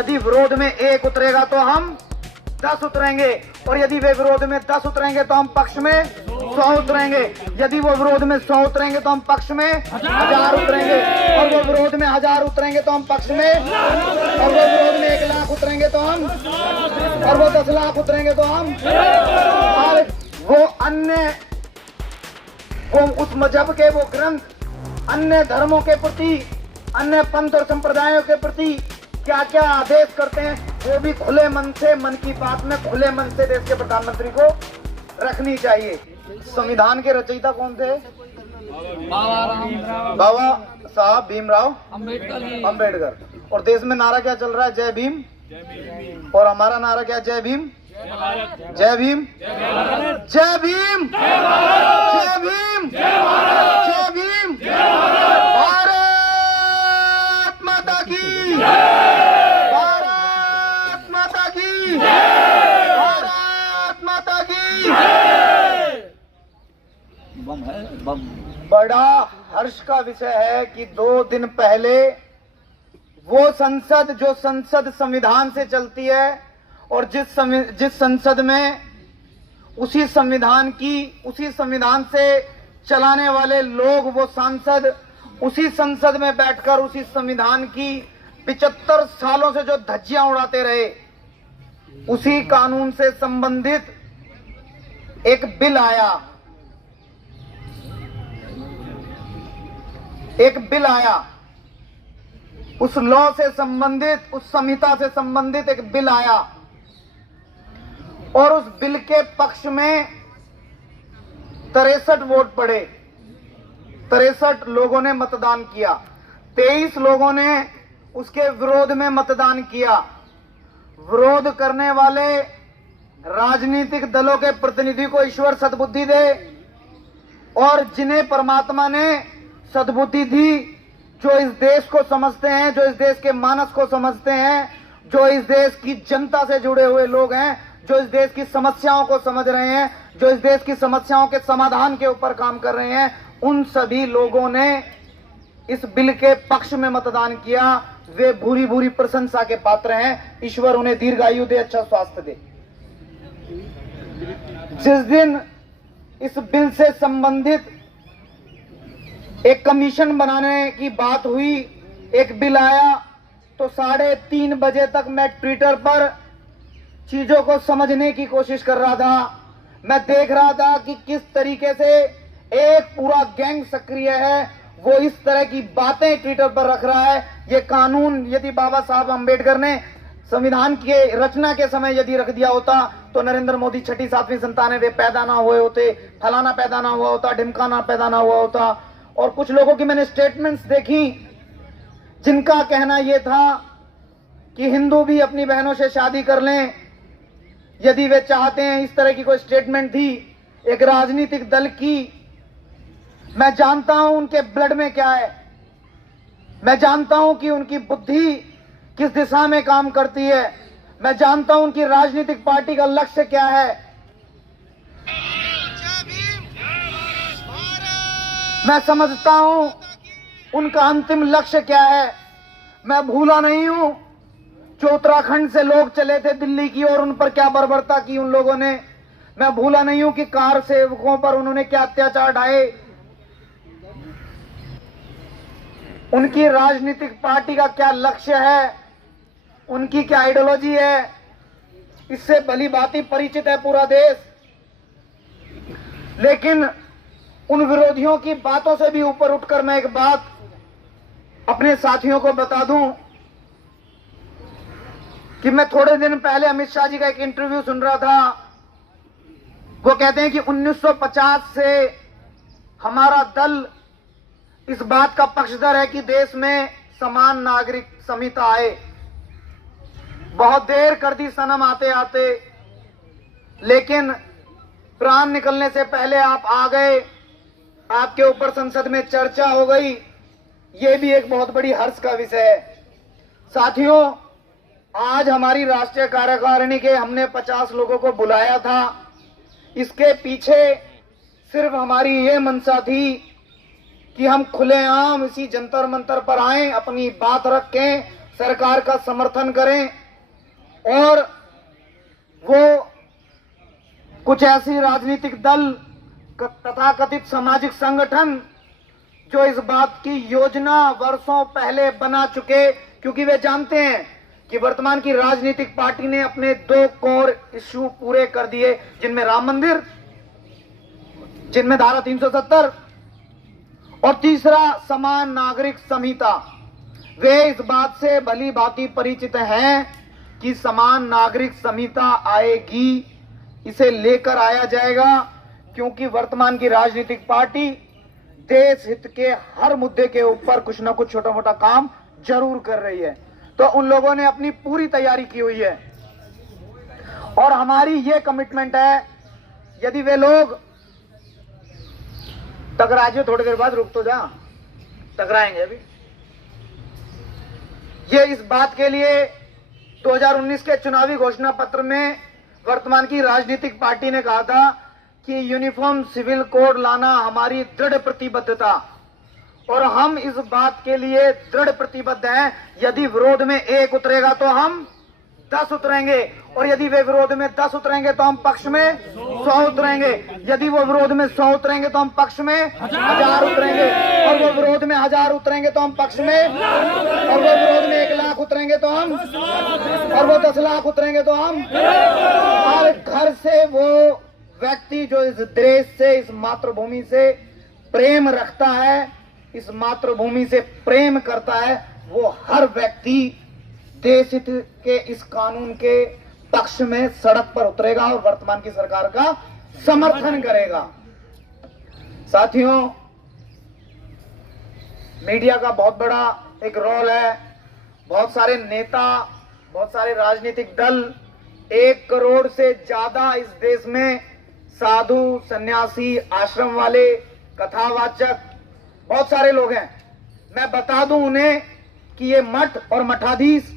यदि विरोध में एक उतरेगा तो हम 10 उतरेंगे, और यदि वे विरोध में 10 उतरेंगे तो हम पक्ष में 100 उतरेंगे। यदि वो विरोध में 100 उतरेंगे तो हम पक्ष में 1000 उतरेंगे, और वो विरोध में 1000 उतरेंगे तो हम पक्ष में, और वो विरोध में 1 लाख उतरेंगे तो हम, और वो 10 लाख उतरेंगे तो हम। और वो अन्य, वो उस मजहब के वो ग्रंथ, अन्य धर्मों के प्रति, अन्य पंथ और संप्रदायों के प्रति क्या क्या आदेश करते हैं, वो भी खुले मन से, मन की बात में खुले मन से देश के प्रधानमंत्री को रखनी चाहिए। संविधान के रचयिता कौन थे? बाबा साहब भीमराव अंबेडकर। और देश में नारा क्या चल रहा है? जय भीम। और हमारा नारा क्या? जय भीम, जय भीम, जय भीम, जय भीम, जय भीम। भारत माता की, भारत माता की, भारत माता की। बड़ा हर्ष का विषय है कि 2 दिन पहले वो संसद, जो संसद संविधान से चलती है, और जिस संसद में उसी संविधान से चलाने वाले लोग, वो सांसद उसी संसद में बैठकर उसी संविधान की 75 सालों से जो धज्जियां उड़ाते रहे, उसी कानून से संबंधित एक बिल आया, एक बिल आया, उस लॉ से संबंधित, उस संहिता से संबंधित एक बिल आया, और उस बिल के पक्ष में 63 वोट पड़े। 63 लोगों ने मतदान किया, 23 लोगों ने उसके विरोध में मतदान किया। विरोध करने वाले राजनीतिक दलों के प्रतिनिधि को ईश्वर सद्बुद्धि दे, और जिन्हें परमात्मा ने सद्बुद्धि दी, जो इस देश को समझते हैं, जो इस देश के मानस को समझते हैं, जो इस देश की जनता से जुड़े हुए लोग हैं, जो इस देश की समस्याओं को समझ रहे हैं, जो इस देश की समस्याओं के समाधान के ऊपर काम कर रहे हैं, उन सभी लोगों ने इस बिल के पक्ष में मतदान किया। वे भूरी भूरी प्रशंसा के पात्र हैं। ईश्वर उन्हें दीर्घायु दे, अच्छा स्वास्थ्य दे। जिस दिन इस बिल से संबंधित एक कमीशन बनाने की बात हुई, एक बिल आया, तो 3:30 बजे तक मैं ट्विटर पर चीजों को समझने की कोशिश कर रहा था। मैं देख रहा था कि किस तरीके से एक पूरा गैंग सक्रिय है, वो इस तरह की बातें ट्विटर पर रख रहा है। ये कानून यदि बाबा साहब अंबेडकर ने संविधान के रचना के समय यदि रख दिया होता, तो नरेंद्र मोदी 6ठी 7वीं संतान वे पैदा ना हुए होते, फलाना पैदा ना हुआ होता, ढिमकाना पैदा ना हुआ होता। और कुछ लोगों की मैंने स्टेटमेंट्स देखी, जिनका कहना यह था कि हिंदू भी अपनी बहनों से शादी कर लें, यदि वे चाहते हैं। इस तरह की कोई स्टेटमेंट थी एक राजनीतिक दल की। मैं जानता हूं उनके ब्लड में क्या है, मैं जानता हूं कि उनकी बुद्धि किस दिशा में काम करती है, मैं जानता हूं उनकी राजनीतिक पार्टी का लक्ष्य क्या है। मैं समझता हूं उनका अंतिम लक्ष्य क्या है। मैं भूला नहीं हूं जो उत्तराखंड से लोग चले थे दिल्ली की और उन पर क्या बर्बरता की उन लोगों ने। मैं भूला नहीं हूं कि कार सेवकों पर उन्होंने क्या अत्याचार ढाए। उनकी राजनीतिक पार्टी का क्या लक्ष्य है, उनकी क्या आइडियोलॉजी है, इससे भली भांति परिचित है पूरा देश। लेकिन उन विरोधियों की बातों से भी ऊपर उठकर मैं एक बात अपने साथियों को बता दूं कि मैं थोड़े दिन पहले अमित शाह जी का एक इंटरव्यू सुन रहा था। वो कहते हैं कि 1950 से हमारा दल इस बात का पक्षधर है कि देश में समान नागरिक संहिता आए। बहुत देर कर दी सनम आते आते, लेकिन प्राण निकलने से पहले आप आ गए, आपके ऊपर संसद में चर्चा हो गई। ये भी एक बहुत बड़ी हर्ष का विषय है। साथियों, आज हमारी राष्ट्रीय कार्यकारिणी के हमने 50 लोगों को बुलाया था। इसके पीछे सिर्फ हमारी ये मंशा थी कि हम खुलेआम इसी जंतर मंतर पर आएं, अपनी बात रखें, सरकार का समर्थन करें और वो कुछ ऐसी राजनीतिक दल तथा कथित सामाजिक संगठन जो इस बात की योजना वर्षों पहले बना चुके, क्योंकि वे जानते हैं कि वर्तमान की राजनीतिक पार्टी ने अपने 2 कोर इश्यू पूरे कर दिए, जिनमें राम मंदिर, जिनमें धारा 370 और तीसरा समान नागरिक संहिता। वे इस बात से भली भांति परिचित हैं कि समान नागरिक संहिता आएगी, इसे लेकर आया जाएगा, क्योंकि वर्तमान की राजनीतिक पार्टी देश हित के हर मुद्दे के ऊपर कुछ ना कुछ छोटा मोटा काम जरूर कर रही है। तो उन लोगों ने अपनी पूरी तैयारी की हुई है और हमारी ये कमिटमेंट है, यदि वे लोग टकराए, थोड़ी देर बाद रुक तो जा, टकराएंगे अभी। ये इस बात के लिए 2019 के चुनावी घोषणा पत्र में वर्तमान की राजनीतिक पार्टी ने कहा था कि यूनिफॉर्म सिविल कोड लाना हमारी दृढ़ प्रतिबद्धता, और हम इस बात के लिए दृढ़ प्रतिबद्ध हैं। यदि विरोध में 1 उतरेगा तो हम 10 उतरेंगे, और यदि वे विरोध में 10 उतरेंगे तो हम पक्ष में 100 उतरेंगे। यदि वो विरोध में 100 उतरेंगे तो हम पक्ष में 1000 उतरेंगे, और वो विरोध में 1000 उतरेंगे तो हम पक्ष में, और वो विरोध में 1 लाख उतरेंगे तो हम, और वो 10 लाख उतरेंगे तो हम। हर घर से वो व्यक्ति जो इस देश से, इस मातृभूमि से प्रेम रखता है, इस मातृभूमि से प्रेम करता है, वो हर व्यक्ति देश हित के इस कानून के पक्ष में सड़क पर उतरेगा और वर्तमान की सरकार का समर्थन करेगा। साथियों, मीडिया का बहुत बड़ा एक रोल है। बहुत सारे नेता, बहुत सारे राजनीतिक दल, 1 करोड़ से ज्यादा इस देश में साधु, सन्यासी, आश्रम वाले, कथावाचक बहुत सारे लोग हैं। मैं बता दूं उन्हें कि ये मठ और मठाधीश,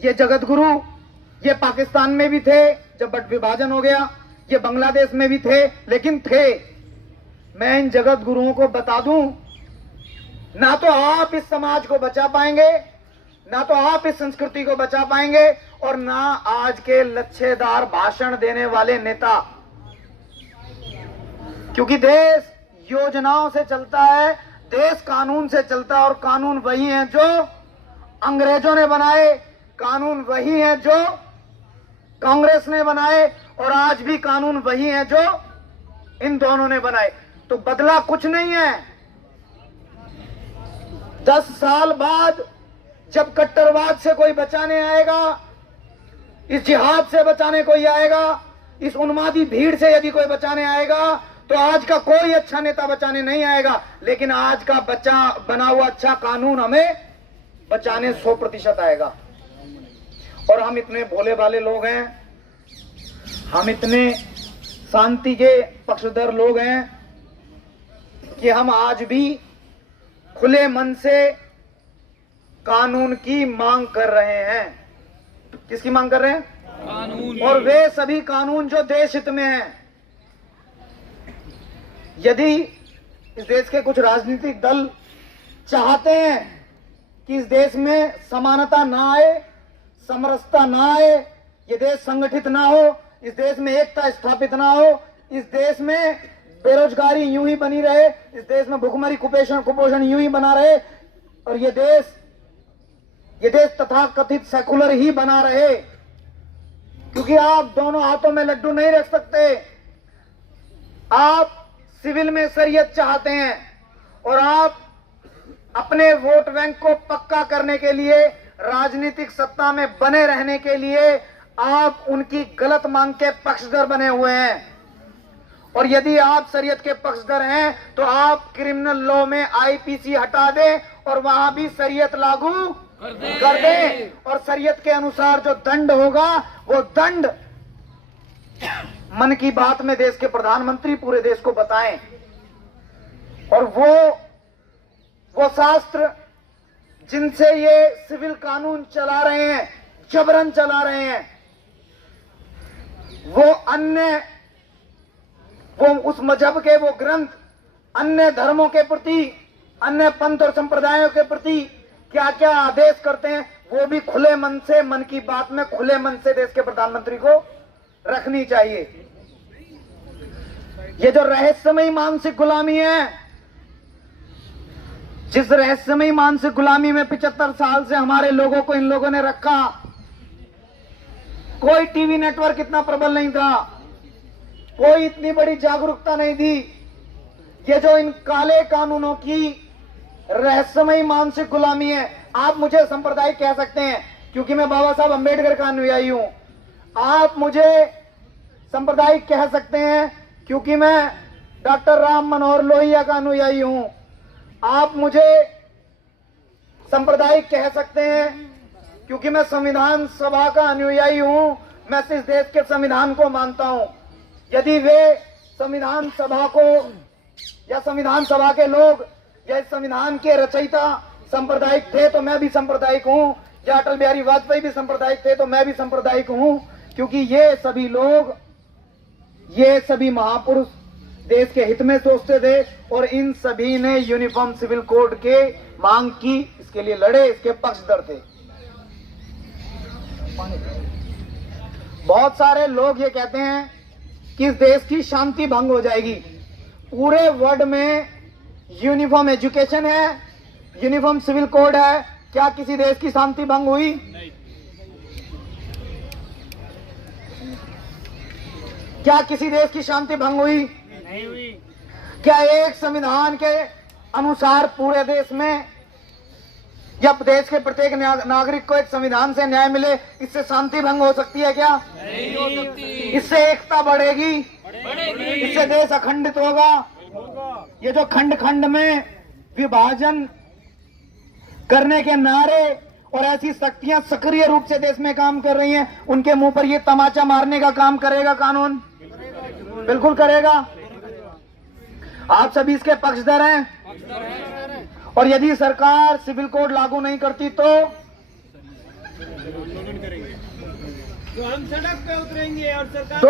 ये जगत गुरु, ये पाकिस्तान में भी थे जब बट विभाजन हो गया, ये बांग्लादेश में भी थे, लेकिन थे। मैं इन जगत गुरुओं को बता दूं, ना तो आप इस समाज को बचा पाएंगे, ना तो आप इस संस्कृति को बचा पाएंगे, और ना आज के लच्छेदार भाषण देने वाले नेता। क्योंकि देश योजनाओं से चलता है, देश कानून से चलता है, और कानून वही है जो अंग्रेजों ने बनाए, कानून वही है जो कांग्रेस ने बनाए, और आज भी कानून वही है जो इन दोनों ने बनाए। तो बदला कुछ नहीं है। 10 साल बाद जब कट्टरवाद से कोई बचाने आएगा, इस जिहाद से बचाने कोई आएगा, इस उन्मादी भीड़ से यदि कोई बचाने आएगा, तो आज का कोई अच्छा नेता बचाने नहीं आएगा, लेकिन आज का बना हुआ अच्छा कानून हमें बचाने 100% आएगा। और हम इतने भोले भाले लोग हैं, हम इतने शांति के पक्षधर लोग हैं कि हम आज भी खुले मन से कानून की मांग कर रहे हैं। किसकी मांग कर रहे हैं? कानून। और वे सभी कानून जो देश हित में हैं। यदि इस देश के कुछ राजनीतिक दल चाहते हैं कि इस देश में समानता ना आए, समरसता ना आए, ये देश संगठित ना हो, इस देश में एकता स्थापित ना हो, इस देश में बेरोजगारी यूं ही बनी रहे, इस देश में भुखमरी, कुपोषण यूं ही बना रहे, और ये देश तथा कथित सेकुलर ही बना रहे, क्योंकि आप दोनों हाथों में लड्डू नहीं रख सकते। आप सिविल में शरीयत चाहते हैं, और आप अपने वोट बैंक को पक्का करने के लिए, राजनीतिक सत्ता में बने रहने के लिए आप उनकी गलत मांग के पक्षधर बने हुए हैं। और यदि आप शरीयत के पक्षधर हैं तो आप क्रिमिनल लॉ में आईपीसी हटा दें और वहां भी शरीयत लागू कर दें, और शरीयत के अनुसार जो दंड होगा वो दंड मन की बात में देश के प्रधानमंत्री पूरे देश को बताएं। और वो शास्त्र जिनसे ये सिविल कानून चला रहे हैं, जबरन चला रहे हैं, वो उस मजहब के वो ग्रंथ अन्य धर्मों के प्रति, अन्य पंथ और संप्रदायों के प्रति क्या क्या आदेश करते हैं, वो भी खुले मन से, मन की बात में खुले मन से देश के प्रधानमंत्री को रखनी चाहिए। ये जो रहस्यमयी मानसिक गुलामी है, जिस रहस्यमयी मानसिक गुलामी में 75 साल से हमारे लोगों को इन लोगों ने रखा, कोई टीवी नेटवर्क इतना प्रबल नहीं था, कोई इतनी बड़ी जागरूकता नहीं थी। ये जो इन काले कानूनों की रहस्यमयी मानसिक गुलामी है, आप मुझे सांप्रदायिक कह सकते हैं क्योंकि मैं बाबा साहब अंबेडकर का अनुयायी हूं, आप मुझे सांप्रदायिक कह सकते हैं क्योंकि मैं डॉक्टर राम मनोहर लोहिया का अनुयायी हूं, आप मुझे सांप्रदायिक कह सकते हैं क्योंकि मैं संविधान सभा का अनुयायी हूं, मैं इस देश के संविधान को मानता हूं। यदि वे संविधान सभा को या संविधान सभा के लोग या इस संविधान के रचयिता सांप्रदायिक थे तो मैं भी सांप्रदायिक हूं, या अटल बिहारी वाजपेयी भी सांप्रदायिक थे तो मैं भी सांप्रदायिक हूं, क्योंकि ये सभी लोग, ये सभी महापुरुष देश के हित में सोचते थे और इन सभी ने यूनिफॉर्म सिविल कोड के मांग की, इसके लिए लड़े, इसके पक्षधर थे। बहुत सारे लोग ये कहते हैं कि इस देश की शांति भंग हो जाएगी। पूरे वर्ल्ड में यूनिफॉर्म एजुकेशन है, यूनिफॉर्म सिविल कोड है, क्या किसी देश की शांति भंग हुई? नहीं। क्या किसी देश की शांति भंग हुई? नहीं हुई। क्या एक संविधान के अनुसार पूरे देश में या देश के प्रत्येक नागरिक को एक संविधान से न्याय मिले, इससे शांति भंग हो सकती है क्या? नहीं हो सकती। इससे एकता बढ़ेगी, इससे देश अखंडित होगा। ये जो खंड खंड में विभाजन करने के नारे और ऐसी शक्तियां सक्रिय रूप से देश में काम कर रही हैं, उनके मुंह पर ये तमाचा मारने का काम करेगा कानून? बिल्कुल करेगा। आप सभी इसके पक्षधर हैं। और यदि सरकार सिविल कोड लागू नहीं करती तो हम सड़क पे उतरेंगे। और सरकार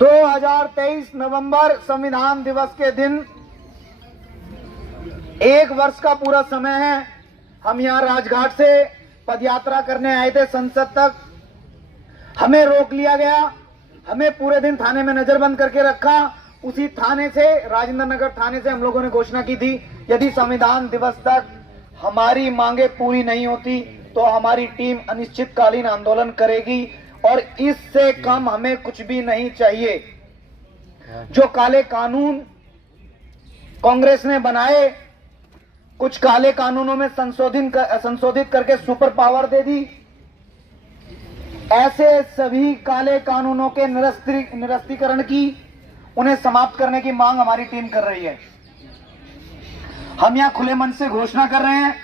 2023 नवंबर संविधान दिवस के दिन, 1 वर्ष का पूरा समय है, हम यहाँ राजघाट से पदयात्रा करने आए थे संसद तक, हमें रोक लिया गया, हमें पूरे दिन थाने में नजरबंद करके रखा। उसी थाने से, राजेंद्र नगर थाने से हम लोगों ने घोषणा की थी, यदि संविधान दिवस तक हमारी मांगे पूरी नहीं होती तो हमारी टीम अनिश्चितकालीन आंदोलन करेगी और इससे कम हमें कुछ भी नहीं चाहिए। जो काले कानून कांग्रेस ने बनाए, कुछ काले कानूनों में संशोधित करके सुपर पावर दे दी, ऐसे सभी काले कानूनों के निरस्तीकरण की, उन्हें समाप्त करने की मांग हमारी टीम कर रही है। हम यहां खुले मन से घोषणा कर रहे हैं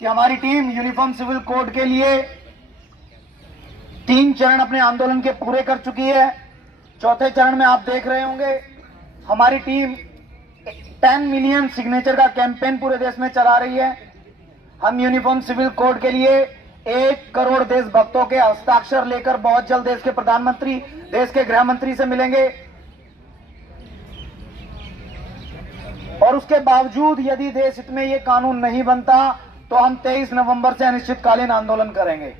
कि हमारी टीम यूनिफॉर्म सिविल कोड के लिए 3 चरण अपने आंदोलन के पूरे कर चुकी है। चौथे चरण में आप देख रहे होंगे हमारी टीम 10 मिलियन सिग्नेचर का कैंपेन पूरे देश में चला रही है। हम यूनिफॉर्म सिविल कोड के लिए 1 करोड़ देशभक्तों के हस्ताक्षर लेकर बहुत जल्द देश के प्रधानमंत्री, देश के गृह मंत्री से मिलेंगे। और उसके बावजूद यदि देश हित में ये कानून नहीं बनता तो हम 23 नवंबर से अनिश्चितकालीन आंदोलन करेंगे।